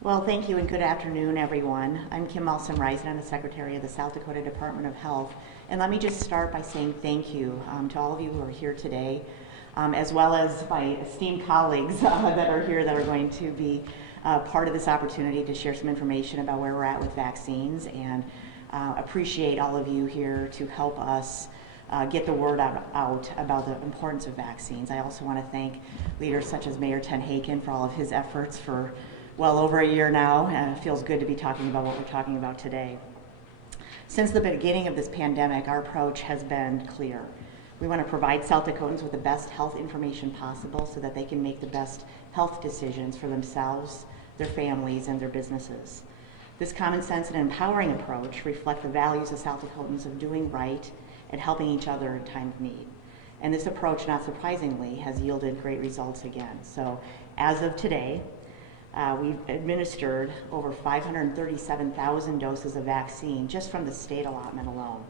Well, thank you and good afternoon, everyone. I'm Kim Melson-Reisen. I'm the Secretary of the South Dakota Department of Health. And let me just start by saying thank you to all of you who are here today, as well as my esteemed colleagues that are here that are going to be part of this opportunity to share some information about where we're at with vaccines, and appreciate all of you here to help us get the word out about the importance of vaccines. I also want to thank leaders such as Mayor Ten Haken for all of his efforts for well over a year now, and it feels good to be talking about what we're talking about today. Since the beginning of this pandemic, our approach has been clear. We want to provide South Dakotans with the best health information possible so that they can make the best health decisions for themselves, their families, and their businesses. This common sense and empowering approach reflect the values of South Dakotans of doing right and helping each other in time of need. And this approach, not surprisingly, has yielded great results again. So as of today, we've administered over 537,000 doses of vaccine just from the state allotment alone.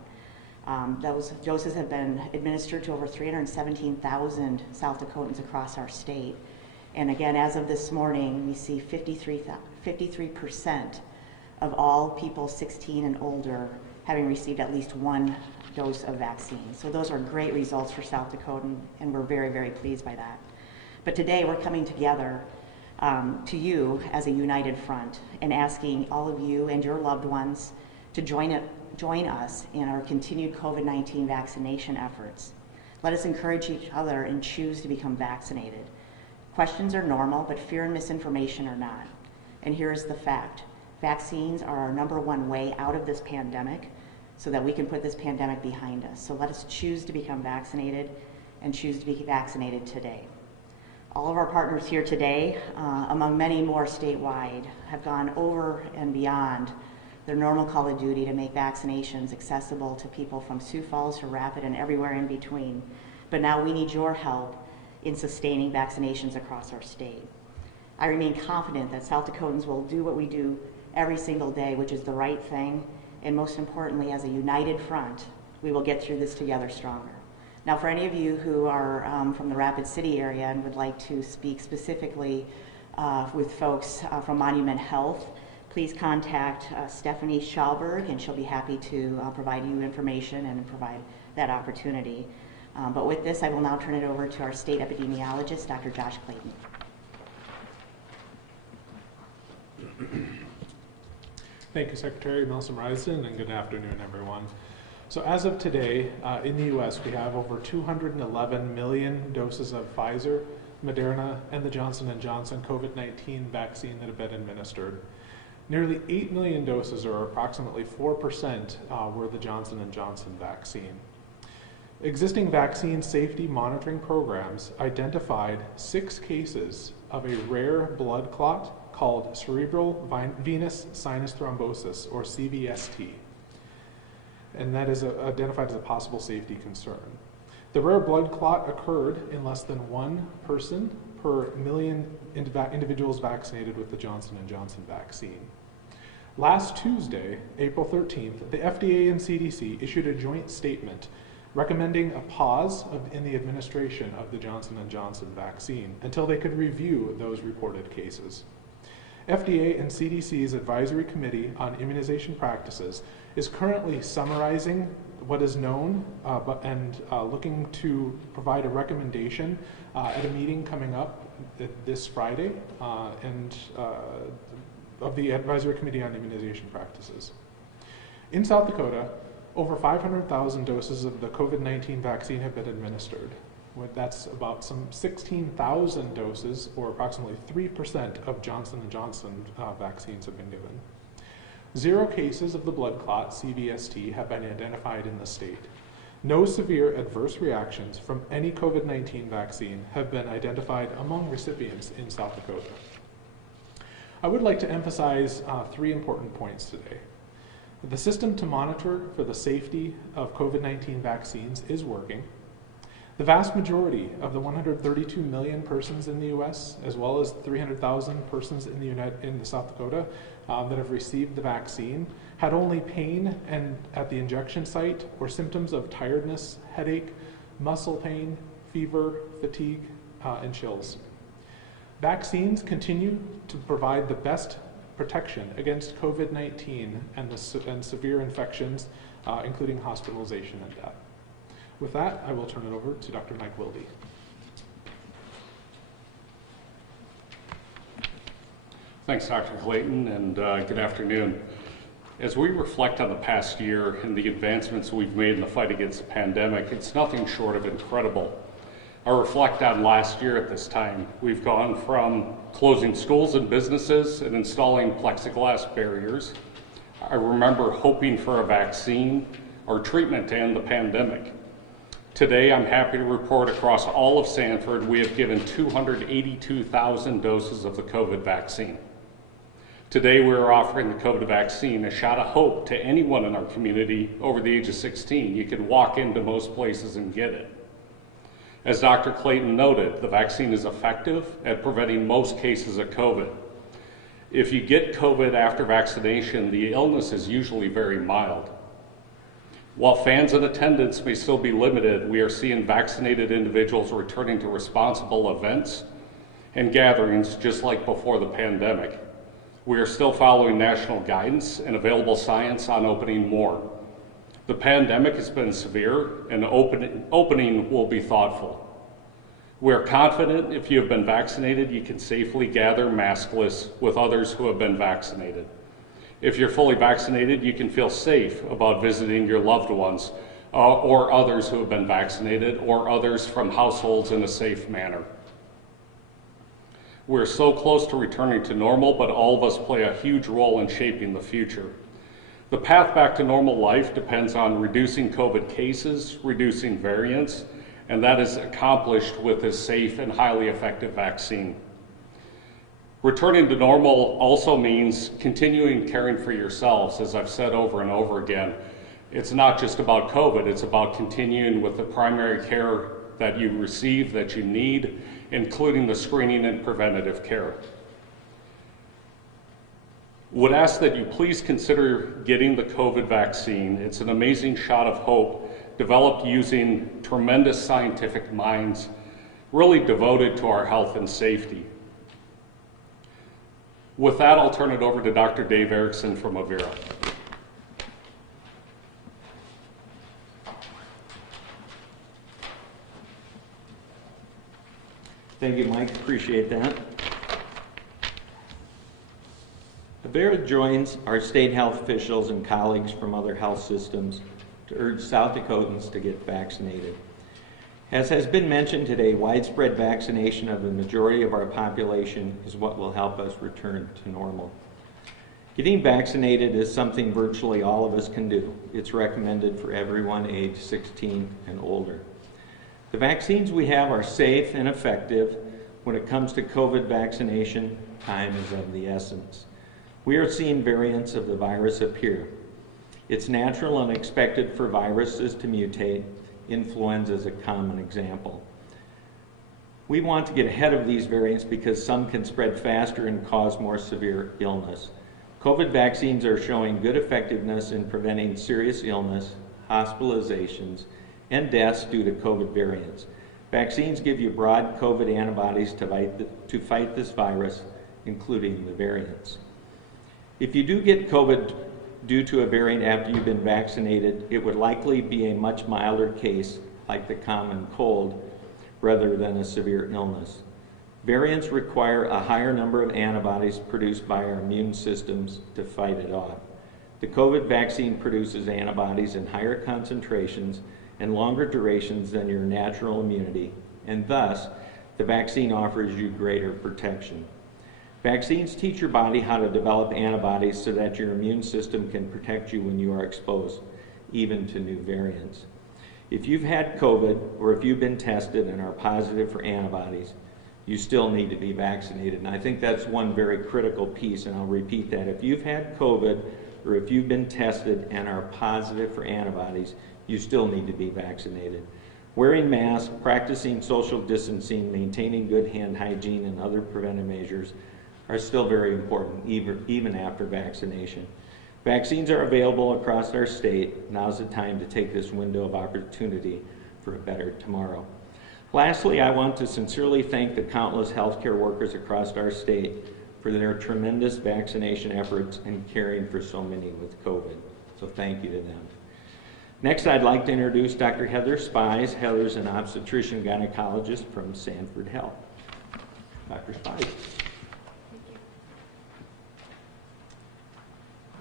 Those doses have been administered to over 317,000 South Dakotans across our state. And again, as of this morning, we see 53% of all people 16 and older having received at least one dose of vaccine. So those are great results for South Dakota, and we're very, very pleased by that. But today we're coming together to you as a united front and asking all of you and your loved ones to join us in our continued COVID-19 vaccination efforts. Let us encourage each other and choose to become vaccinated. Questions are normal, but fear and misinformation are not. And here is the fact. Vaccines are our #1 way out of this pandemic so that we can put this pandemic behind us. So let us choose to become vaccinated and choose to be vaccinated today. All of our partners here today, among many more statewide, have gone over and beyond their normal call of duty to make vaccinations accessible to people from Sioux Falls to Rapid and everywhere in between. But now we need your help in sustaining vaccinations across our state. I remain confident that South Dakotans will do what we do every single day, which is the right thing, and most importantly, as a united front, we will get through this together stronger. Now, for any of you who are from the Rapid City area and would like to speak specifically with folks from Monument Health, please contact Stephanie Schalberg, and she'll be happy to provide you information and provide that opportunity. But with this, I will now turn it over to our state epidemiologist, Dr. Josh Clayton. Thank you, Secretary Melson-Reisen, and good afternoon, everyone. So as of today, in the U.S., we have over 211 million doses of Pfizer, Moderna, and the Johnson & Johnson COVID-19 vaccine that have been administered. Nearly 8 million doses, or approximately 4%, were the Johnson & Johnson vaccine. Existing vaccine safety monitoring programs identified 6 cases of a rare blood clot called cerebral venous sinus thrombosis, or CVST. And that is identified as a possible safety concern. The rare blood clot occurred in less than 1 person per million individuals vaccinated with the Johnson & Johnson vaccine. Last Tuesday, April 13th, the FDA and CDC issued a joint statement recommending a pause in the administration of the Johnson & Johnson vaccine until they could review those reported cases. FDA and CDC's Advisory Committee on Immunization Practices is currently summarizing what is known and looking to provide a recommendation at a meeting coming up this Friday of the Advisory Committee on Immunization Practices. In South Dakota, over 500,000 doses of the COVID-19 vaccine have been administered. That's about some 16,000 doses, or approximately 3% of Johnson & Johnson vaccines have been given. 0 cases of the blood clot, CVST, have been identified in the state. No severe adverse reactions from any COVID-19 vaccine have been identified among recipients in South Dakota. I would like to emphasize 3 important points today. The system to monitor for the safety of COVID-19 vaccines is working. The vast majority of the 132 million persons in the U.S., as well as 300,000 persons in the South Dakota that have received the vaccine, had only pain at the injection site or symptoms of tiredness, headache, muscle pain, fever, fatigue, and chills. Vaccines continue to provide the best protection against COVID-19 and severe infections, including hospitalization and death. With that, I will turn it over to Dr. Mike Wilde. Thanks, Dr. Clayton, and good afternoon. As we reflect on the past year and the advancements we've made in the fight against the pandemic, it's nothing short of incredible. I reflect on last year at this time. We've gone from closing schools and businesses and installing plexiglass barriers. I remember hoping for a vaccine or treatment to end the pandemic. Today, I'm happy to report across all of Sanford, we have given 282,000 doses of the COVID vaccine. Today, we are offering the COVID vaccine, a shot of hope to anyone in our community over the age of 16. You can walk into most places and get it. As Dr. Clayton noted, the vaccine is effective at preventing most cases of COVID. If you get COVID after vaccination, the illness is usually very mild. While fans in attendance may still be limited, we are seeing vaccinated individuals returning to responsible events and gatherings just like before the pandemic. We are still following national guidance and available science on opening more. The pandemic has been severe and opening will be thoughtful. We are confident if you have been vaccinated, you can safely gather maskless with others who have been vaccinated. If you're fully vaccinated, you can feel safe about visiting your loved ones or others who have been vaccinated or others from households in a safe manner. We're so close to returning to normal, but all of us play a huge role in shaping the future. The path back to normal life depends on reducing COVID cases, reducing variants, and that is accomplished with a safe and highly effective vaccine. Returning to normal also means continuing caring for yourselves, as I've said over and over again. It's not just about COVID, it's about continuing with the primary care that you receive, that you need, including the screening and preventative care. Would ask that you please consider getting the COVID vaccine. It's an amazing shot of hope developed using tremendous scientific minds, really devoted to our health and safety. With that, I'll turn it over to Dr. Dave Erickson from Avera. Thank you, Mike. Appreciate that. Avera joins our state health officials and colleagues from other health systems to urge South Dakotans to get vaccinated. As has been mentioned today, widespread vaccination of the majority of our population is what will help us return to normal. Getting vaccinated is something virtually all of us can do. It's recommended for everyone age 16 and older. The vaccines we have are safe and effective. When it comes to COVID vaccination, time is of the essence. We are seeing variants of the virus appear. It's natural and expected for viruses to mutate. Influenza is a common example. We want to get ahead of these variants because some can spread faster and cause more severe illness. COVID vaccines are showing good effectiveness in preventing serious illness, hospitalizations, and deaths due to COVID variants. Vaccines give you broad COVID antibodies to fight this virus, including the variants. If you do get COVID due to a variant after you've been vaccinated, it would likely be a much milder case, like the common cold, rather than a severe illness. Variants require a higher number of antibodies produced by our immune systems to fight it off. The COVID vaccine produces antibodies in higher concentrations and longer durations than your natural immunity, and thus, the vaccine offers you greater protection. Vaccines teach your body how to develop antibodies so that your immune system can protect you when you are exposed, even to new variants. If you've had COVID or if you've been tested and are positive for antibodies, you still need to be vaccinated. And I think that's one very critical piece, and I'll repeat that. If you've had COVID or if you've been tested and are positive for antibodies, you still need to be vaccinated. Wearing masks, practicing social distancing, maintaining good hand hygiene, and other preventive measures are still very important, even after vaccination. Vaccines are available across our state. Now's the time to take this window of opportunity for a better tomorrow. Lastly, I want to sincerely thank the countless healthcare workers across our state for their tremendous vaccination efforts and caring for so many with COVID. So thank you to them. Next, I'd like to introduce Dr. Heather Spies. Heather's an obstetrician gynecologist from Sanford Health. Dr. Spies.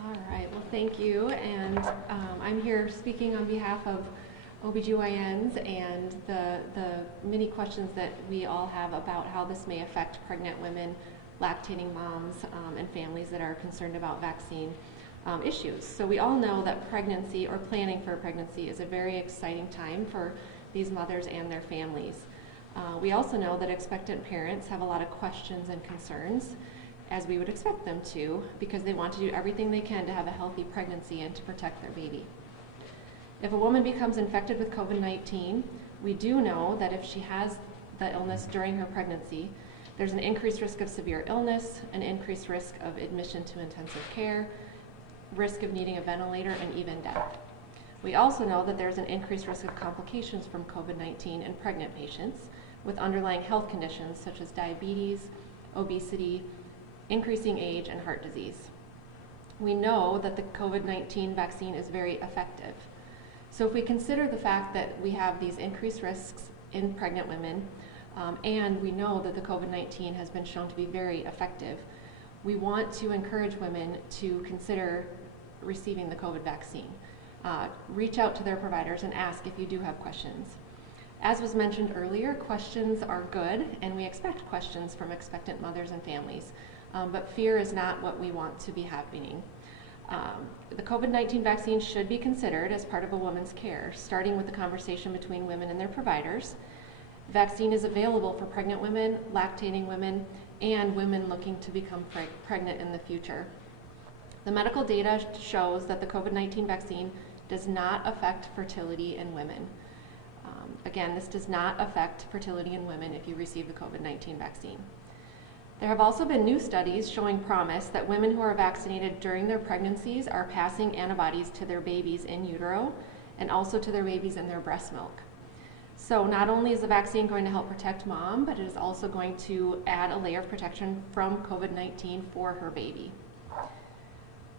All right, well, thank you. And I'm here speaking on behalf of OBGYNs and the many questions that we all have about how this may affect pregnant women, lactating moms, and families that are concerned about vaccine issues. So we all know that pregnancy or planning for a pregnancy is a very exciting time for these mothers and their families. We also know that expectant parents have a lot of questions and concerns, as we would expect them to, because they want to do everything they can to have a healthy pregnancy and to protect their baby. If a woman becomes infected with COVID-19, we do know that if she has the illness during her pregnancy, there's an increased risk of severe illness, an increased risk of admission to intensive care, risk of needing a ventilator, and even death. We also know that there's an increased risk of complications from COVID-19 in pregnant patients with underlying health conditions such as diabetes, obesity, increasing age, and heart disease. We know that the COVID-19 vaccine is very effective. So if we consider the fact that we have these increased risks in pregnant women, and we know that the COVID-19 has been shown to be very effective, we want to encourage women to consider receiving the COVID vaccine. Reach out to their providers and ask if you do have questions. As was mentioned earlier, questions are good, and we expect questions from expectant mothers and families. But fear is not what we want to be happening. The COVID-19 vaccine should be considered as part of a woman's care, starting with the conversation between women and their providers. Vaccine is available for pregnant women, lactating women, and women looking to become pregnant in the future. The medical data shows that the COVID-19 vaccine does not affect fertility in women. Again, this does not affect fertility in women if you receive the COVID-19 vaccine. There have also been new studies showing promise that women who are vaccinated during their pregnancies are passing antibodies to their babies in utero and also to their babies in their breast milk. So not only is the vaccine going to help protect mom, but it is also going to add a layer of protection from COVID-19 for her baby.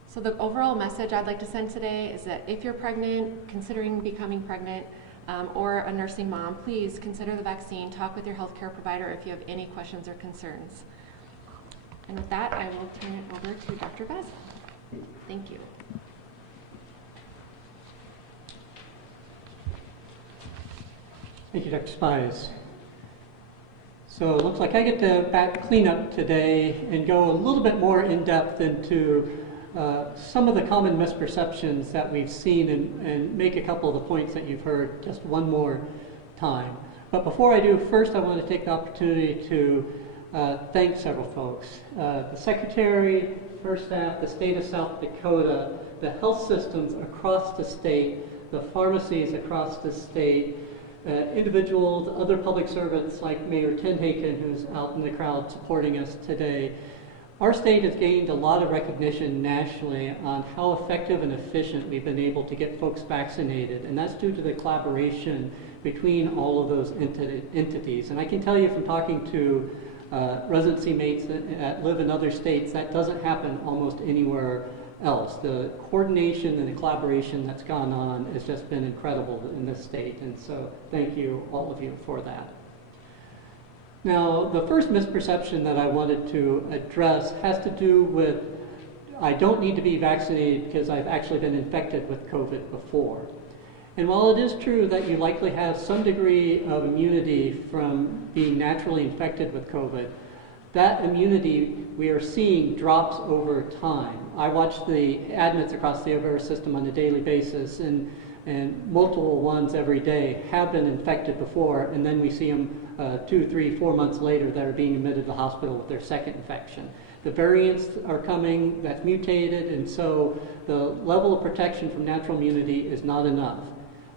So the overall message I'd like to send today is that if you're pregnant, considering becoming pregnant, or a nursing mom, please consider the vaccine. Talk with your healthcare provider if you have any questions or concerns. And with that, I will turn it over to Dr. Vaz. Thank you. Thank you, Dr. Spies. So it looks like I get to clean up today and go a little bit more in depth into some of the common misperceptions that we've seen and make a couple of the points that you've heard just one more time. But before I do, first I want to take the opportunity to thank several folks. The Secretary, First Staff, the state of South Dakota, the health systems across the state, the pharmacies across the state, individuals, other public servants like Mayor Tenhaken, who's out in the crowd supporting us today. Our state has gained a lot of recognition nationally on how effective and efficient we've been able to get folks vaccinated, and that's due to the collaboration between all of those entities. And I can tell you from talking to residency mates that live in other states, that doesn't happen almost anywhere else. The coordination and the collaboration that's gone on has just been incredible in this state, and so thank you, all of you, for that. Now, the first misperception that I wanted to address has to do with I don't need to be vaccinated because I've actually been infected with COVID before. And while it is true that you likely have some degree of immunity from being naturally infected with COVID, that immunity we are seeing drops over time. I watch the admits across the OBER system on a daily basis, and multiple ones every day have been infected before, and then we see them 2, 3, 4 months later that are being admitted to the hospital with their second infection. The variants are coming that's mutated, and so the level of protection from natural immunity is not enough.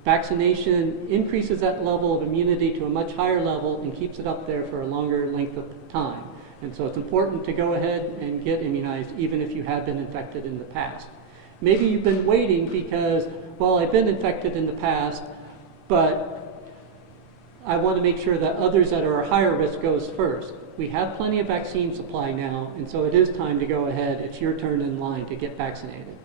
Vaccination increases that level of immunity to a much higher level and keeps it up there for a longer length of time. And so it's important to go ahead and get immunized even if you have been infected in the past. Maybe you've been waiting because, well, I've been infected in the past, but I want to make sure that others that are at higher risk goes first. We have plenty of vaccine supply now, and so it is time to go ahead. It's your turn in line to get vaccinated.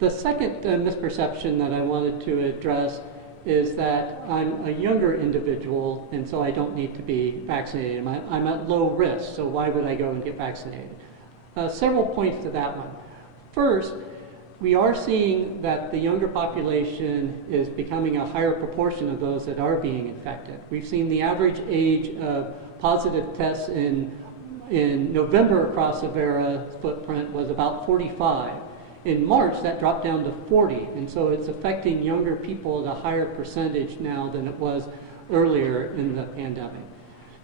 The second misperception that I wanted to address is that I'm a younger individual, and so I don't need to be vaccinated. I'm at low risk, so why would I go and get vaccinated? Several points to that one. First, we are seeing that the younger population is becoming a higher proportion of those that are being infected. We've seen the average age of positive tests in November across Avera's footprint was about 45. In March, that dropped down to 40, and so it's affecting younger people at a higher percentage now than it was earlier in the pandemic.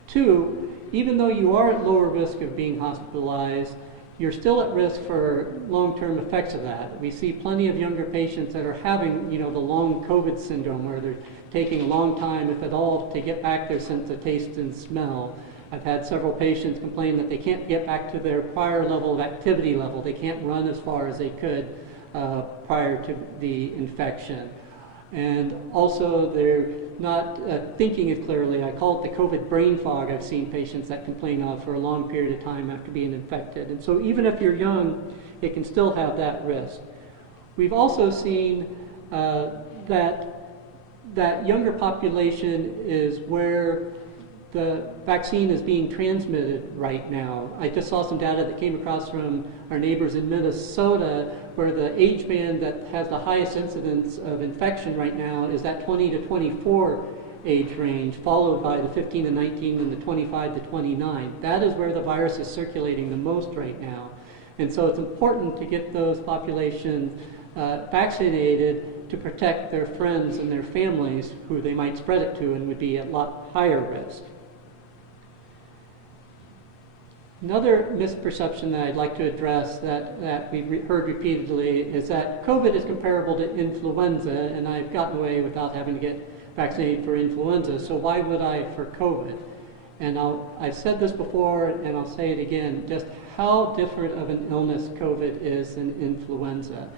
Two, even though you are at lower risk of being hospitalized, you're still at risk for long-term effects of that. We see plenty of younger patients that are having, the long COVID syndrome, where they're taking a long time, if at all, to get back their sense of taste and smell. I've had several patients complain that they can't get back to their prior level of activity level. They can't run as far as they could prior to the infection. And also, they're not thinking as clearly. I call it the COVID brain fog I've seen patients that complain of for a long period of time after being infected. And so even if you're young, it can still have that risk. We've also seen that younger population is where the vaccine is being transmitted right now. I just saw some data that came across from our neighbors in Minnesota, where the age band that has the highest incidence of infection right now is that 20 to 24 age range, followed by the 15 to 19 and the 25 to 29. That is where the virus is circulating the most right now. And so it's important to get those populations vaccinated to protect their friends and their families who they might spread it to and would be at a lot higher risk. Another misperception that I'd like to address that we've heard repeatedly is that COVID is comparable to influenza, and I've gotten away without having to get vaccinated for influenza, so why would I for COVID? And I've said this before, and I'll say it again, just how different of an illness COVID is than influenza.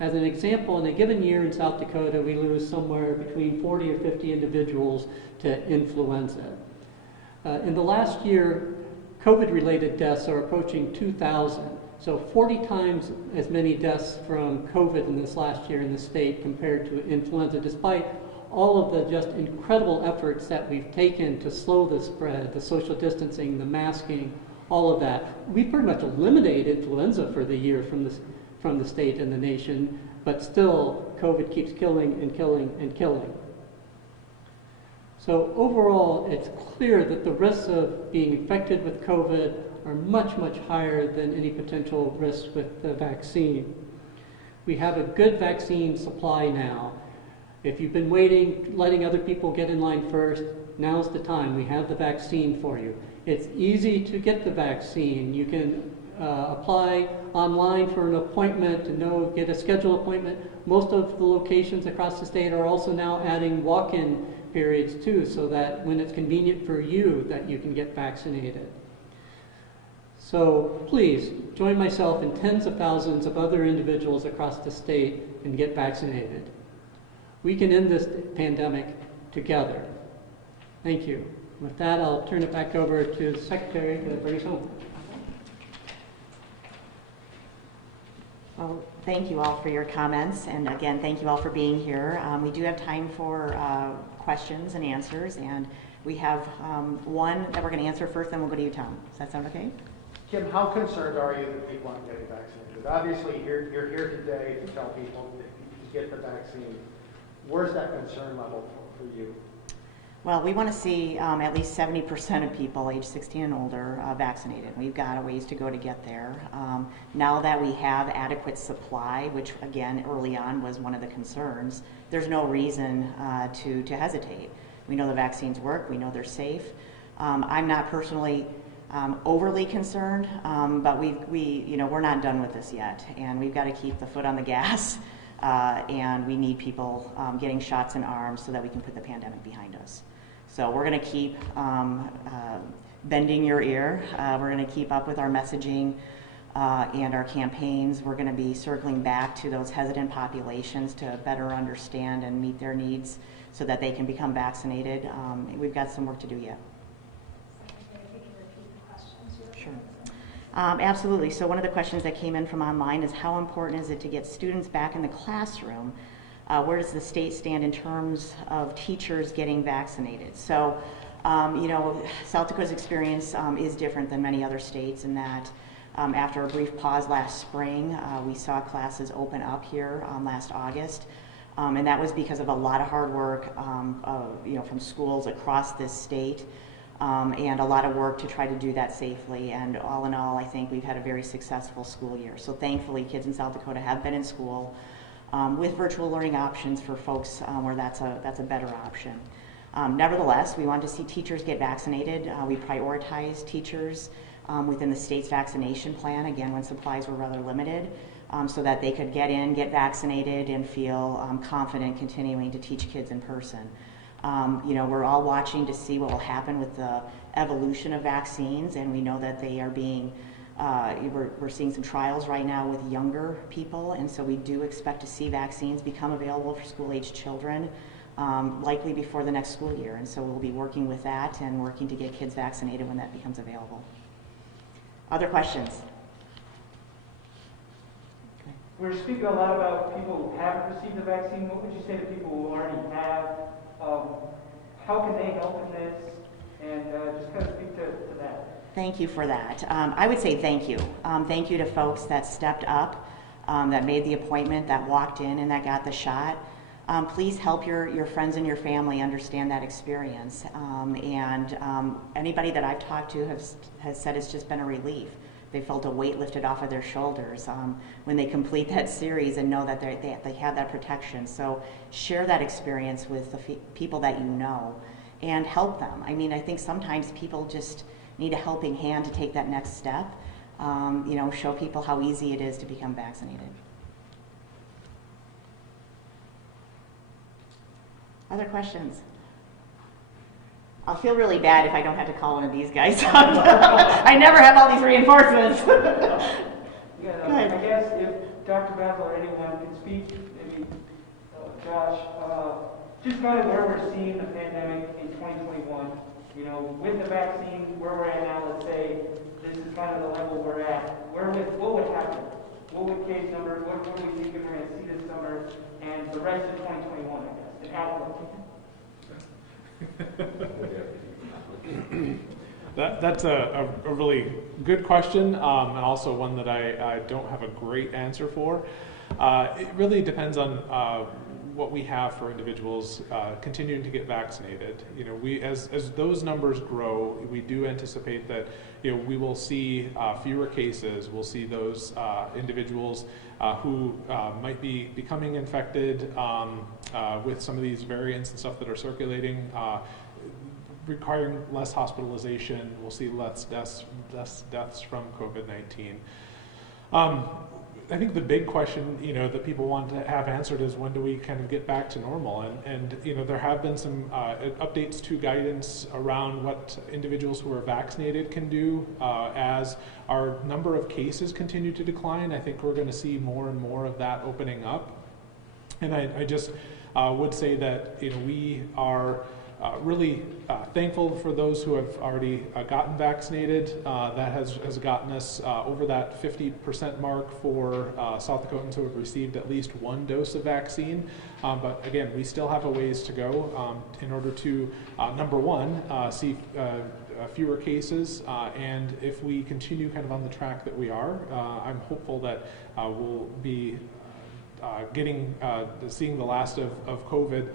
As an example, in a given year in South Dakota, we lose somewhere between 40 or 50 individuals to influenza. In the last year, COVID-related deaths are approaching 2,000. So 40 times as many deaths from COVID in this last year in the state compared to influenza, despite all of the just incredible efforts that we've taken to slow the spread, the social distancing, the masking, all of that. We pretty much eliminated influenza for the year from the state and the nation, but still COVID keeps killing and killing and killing. So overall, it's clear that the risks of being infected with COVID are much, much higher than any potential risks with the vaccine. We have a good vaccine supply now. If you've been waiting, letting other people get in line first, now's the time. We have the vaccine for you. It's easy to get the vaccine. You can apply online for an appointment and get a scheduled appointment. Most of the locations across the state are also now adding walk-in periods too, so that when it's convenient for you, that you can get vaccinated. So please join myself and tens of thousands of other individuals across the state and get vaccinated. We can end this pandemic together. Thank you. With that, I'll turn it back over to the Secretary to bring us home. Well, thank you all for your comments, and again, thank you all for being here. We do have time for questions and answers, and we have one that we're going to answer first, then we'll go to you, Tom. Does that sound okay? Kim, how concerned are you that people aren't getting vaccinated? Obviously, you're here today to tell people to get the vaccine. Where's that concern level for you? Well, we want to see at least 70% of people age 16 and older vaccinated. We've got a ways to go to get there. Now that we have adequate supply, which again early on was one of the concerns, there's no reason to hesitate. We know the vaccines work. We know they're safe. I'm not personally overly concerned, but we're not done with this yet, and we've got to keep the foot on the gas. And we need people getting shots in arms so that we can put the pandemic behind us. So we're going to keep bending your ear. We're going to keep up with our messaging and our campaigns. We're going to be circling back to those hesitant populations to better understand and meet their needs so that they can become vaccinated. We've got some work to do yet. Absolutely. So one of the questions that came in from online is how important is it to get students back in the classroom? Where does the state stand in terms of teachers getting vaccinated? So, you know, South Dakota's experience is different than many other states in that after a brief pause last spring, we saw classes open up here last August. And that was because of a lot of hard work, you know, from schools across this state. And a lot of work to try to do that safely. And all in all, I think we've had a very successful school year. So thankfully, kids in South Dakota have been in school with virtual learning options for folks where that's a better option. Nevertheless, we want to see teachers get vaccinated. We prioritize teachers within the state's vaccination plan, again, when supplies were rather limited, so that they could get in, get vaccinated, and feel confident continuing to teach kids in person. You know, we're all watching to see what will happen with the evolution of vaccines, and we know that they are being, we're seeing some trials right now with younger people, and so we do expect to see vaccines become available for school-age children, likely before the next school year, and so we'll be working with that and working to get kids vaccinated when that becomes available. Other questions? We're speaking a lot about people who haven't received the vaccine. What would you say to people who already have? How can they help in this? And just kind of speak to that. Thank you for that. I would say thank you. Thank you to folks that stepped up, that made the appointment, that walked in and that got the shot. Please help your friends and your family understand that experience. And anybody that I've talked to has said it's just been a relief. They felt a weight lifted off of their shoulders when they complete that series and know that they have that protection. So share that experience with the people that you know and help them. I mean, I think sometimes people just need a helping hand to take that next step. You know, show people how easy it is to become vaccinated. Other questions? I'll feel really bad if I don't have to call one of these guys. I never have all these reinforcements. Yeah, I guess if Dr. Basil or anyone can speak, maybe Josh, just kind of where we're seeing the pandemic in 2021. You know, with the vaccine, where we're at now, let's say this is kind of the level we're at. What would happen? What would case numbers, what would we think we're going to see this summer and the rest of 2021, I guess, and outlook? That's a really good question, and also one that I don't have a great answer for. It really depends on what we have for individuals continuing to get vaccinated. You know, as those numbers grow, we do anticipate that, you know, we will see fewer cases. We'll see those individuals who might be becoming infected with some of these variants and stuff that are circulating, requiring less hospitalization. We'll see less deaths from COVID-19. I think the big question, you know, that people want to have answered is when do we kind of get back to normal? And you know, there have been some updates to guidance around what individuals who are vaccinated can do as our number of cases continue to decline. I think we're going to see more and more of that opening up. And I just would say that, you know, we are really thankful for those who have already gotten vaccinated. That has gotten us over that 50% mark for South Dakotans who have received at least one dose of vaccine. But again, we still have a ways to go in order to, number one, see fewer cases. And if we continue kind of on the track that we are, I'm hopeful that we'll be seeing the last of COVID.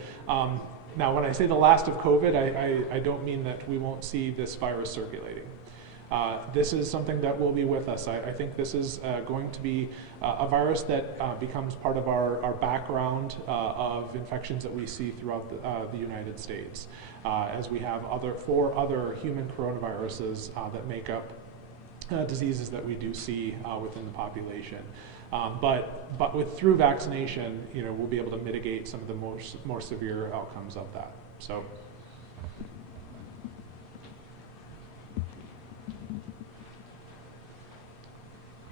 Now, when I say the last of COVID, I don't mean that we won't see this virus circulating. This is something that will be with us. I think this is going to be a virus that becomes part of our background of infections that we see throughout the United States, as we have four other human coronaviruses that make up diseases that we do see within the population. But through vaccination, you know, we'll be able to mitigate some of the more severe outcomes of that. So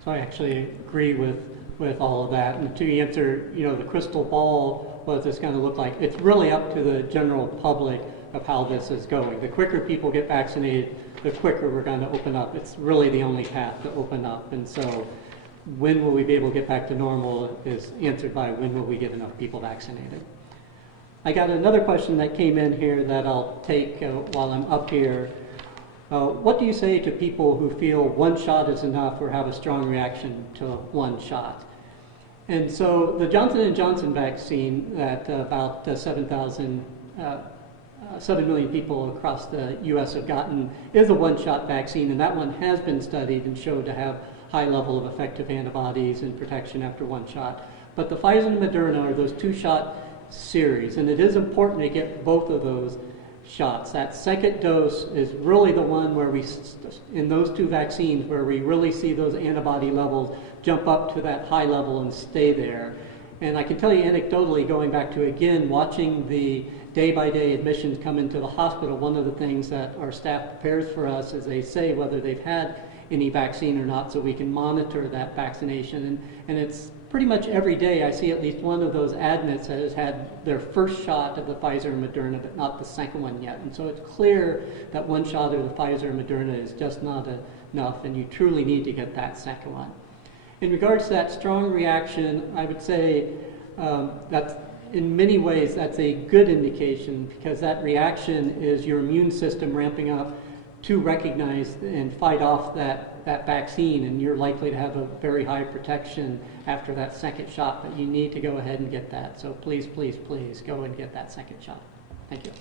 I actually agree with all of that. And to answer, you know, the crystal ball, what it's going to look like, it's really up to the general public of how this is going. The quicker people get vaccinated, the quicker we're going to open up. It's really the only path to open up. And so when will we be able to get back to normal is answered by when will we get enough people vaccinated. I got another question that came in here that I'll take while I'm up here. What do you say to people who feel one shot is enough or have a strong reaction to one shot? And so the Johnson & Johnson vaccine that about 7 million people across the U.S. have gotten is a one-shot vaccine, and that one has been studied and showed to have high level of effective antibodies and protection after one shot. But the Pfizer and Moderna are those two-shot series, and it is important to get both of those shots. That second dose is really the one where we, in those two vaccines, where we really see those antibody levels jump up to that high level and stay there. And I can tell you anecdotally, going back to, again, watching the day-by-day admissions come into the hospital, one of the things that our staff prepares for us is they say whether they've had any vaccine or not, so we can monitor that vaccination. And it's pretty much every day I see at least one of those admits that has had their first shot of the Pfizer and Moderna, but not the second one yet. And so it's clear that one shot of the Pfizer and Moderna is just not enough, and you truly need to get that second one. In regards to that strong reaction, I would say that in many ways that's a good indication, because that reaction is your immune system ramping up to recognize and fight off that vaccine, and you're likely to have a very high protection after that second shot, but you need to go ahead and get that. So please, please, please go and get that second shot. Thank you.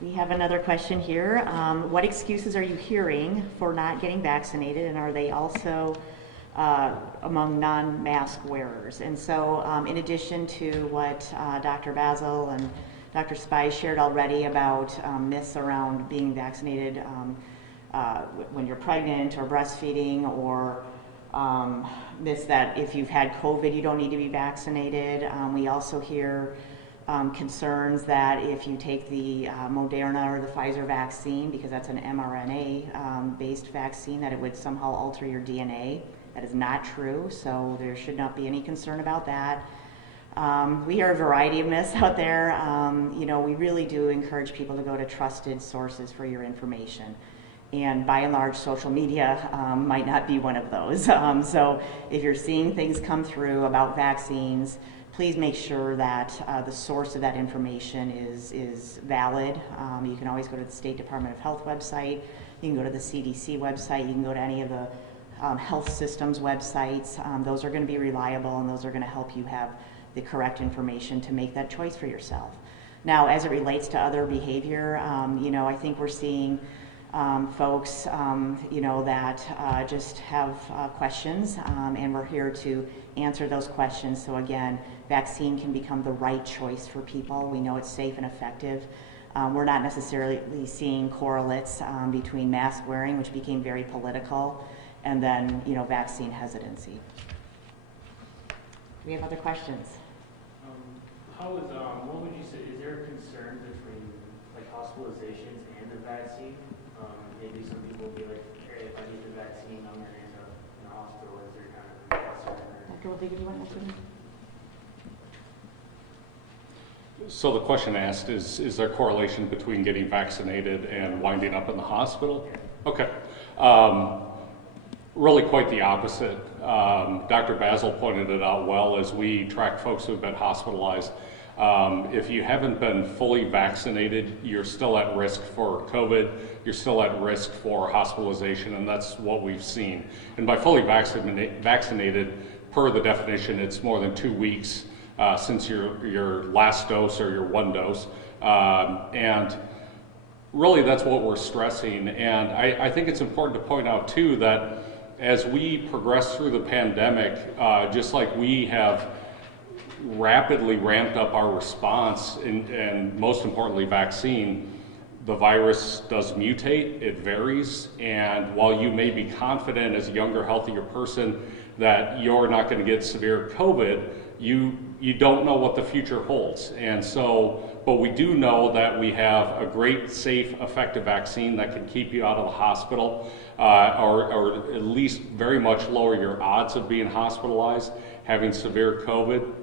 We have another question here. What excuses are you hearing for not getting vaccinated, and are they also among non-mask wearers? And so in addition to what Dr. Basil and Dr. Spies shared already about myths around being vaccinated when you're pregnant or breastfeeding, or myths that if you've had COVID you don't need to be vaccinated, we also hear concerns that if you take the Moderna or the Pfizer vaccine, because that's an mRNA based vaccine, that it would somehow alter your DNA. That is not true, so there should not be any concern about that. We hear a variety of myths out there. You know, we really do encourage people to go to trusted sources for your information. And by and large, social media might not be one of those. So if you're seeing things come through about vaccines, please make sure that the source of that information is valid. You can always go to the State Department of Health website. You can go to the CDC website. You can go to any of the health systems websites. Those are going to be reliable, and those are going to help you have the correct information to make that choice for yourself. Now, as it relates to other behavior, you know, I think we're seeing folks, you know, that just have questions, and we're here to answer those questions. So again, vaccine can become the right choice for people. We know it's safe and effective. We're not necessarily seeing correlates between mask wearing, which became very political, and then, you know, vaccine hesitancy. We have other questions. What would you say, is there a concern between like hospitalizations and the vaccine? Maybe some people will be like, hey, if I get the vaccine, I'm going to end up in the hospital. Is there kind of a concern? Dr. Levy, do you want to answer? So the question asked is there correlation between getting vaccinated and winding up in the hospital? Okay. Really quite the opposite. Dr. Basil pointed it out well as we track folks who have been hospitalized. If you haven't been fully vaccinated, you're still at risk for COVID, you're still at risk for hospitalization, and that's what we've seen. And by fully vaccinated, per the definition, it's more than 2 weeks since your last dose or your one dose. And really that's what we're stressing. And I think it's important to point out too that as we progress through the pandemic, just like we have rapidly ramped up our response and most importantly vaccine, the virus does mutate, it varies, and while you may be confident as a younger, healthier person that you're not going to get severe COVID, you don't know what the future holds. And so, but we do know that we have a great, safe, effective vaccine that can keep you out of the hospital, or at least very much lower your odds of being hospitalized, having severe COVID.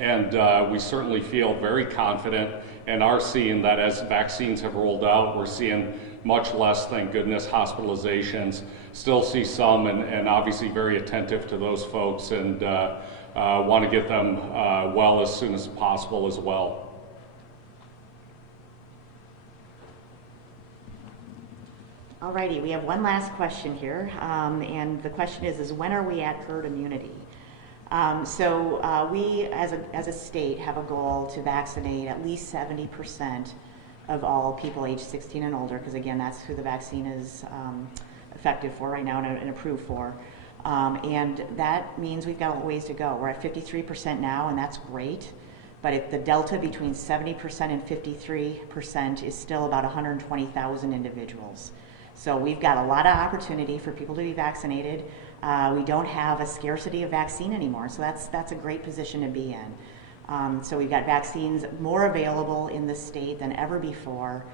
And we certainly feel very confident and are seeing that as vaccines have rolled out, we're seeing much less, thank goodness, hospitalizations. Still see some, and obviously very attentive to those folks, and want to get them well as soon as possible as well. Alrighty, we have one last question here, and the question is when are we at herd immunity? We, as a state, have a goal to vaccinate at least 70% of all people age 16 and older, because again, that's who the vaccine is effective for right now and approved for. And that means we've got a ways to go. We're at 53% now, and that's great. But the delta between 70% and 53% is still about 120,000 individuals. So we've got a lot of opportunity for people to be vaccinated. We don't have a scarcity of vaccine anymore, so that's a great position to be in. So we've got vaccines more available in the state than ever before.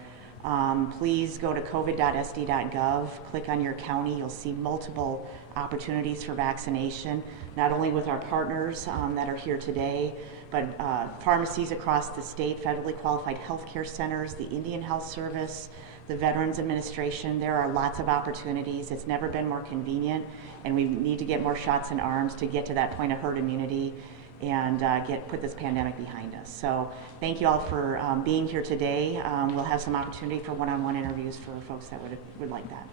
Please go to covid.sd.gov, click on your county. You'll see multiple opportunities for vaccination, not only with our partners that are here today, but pharmacies across the state, federally qualified healthcare centers, the Indian Health Service, the Veterans Administration. There are lots of opportunities. It's never been more convenient, and we need to get more shots in arms to get to that point of herd immunity and put this pandemic behind us. So thank you all for being here today. We'll have some opportunity for one-on-one interviews for folks that would like that.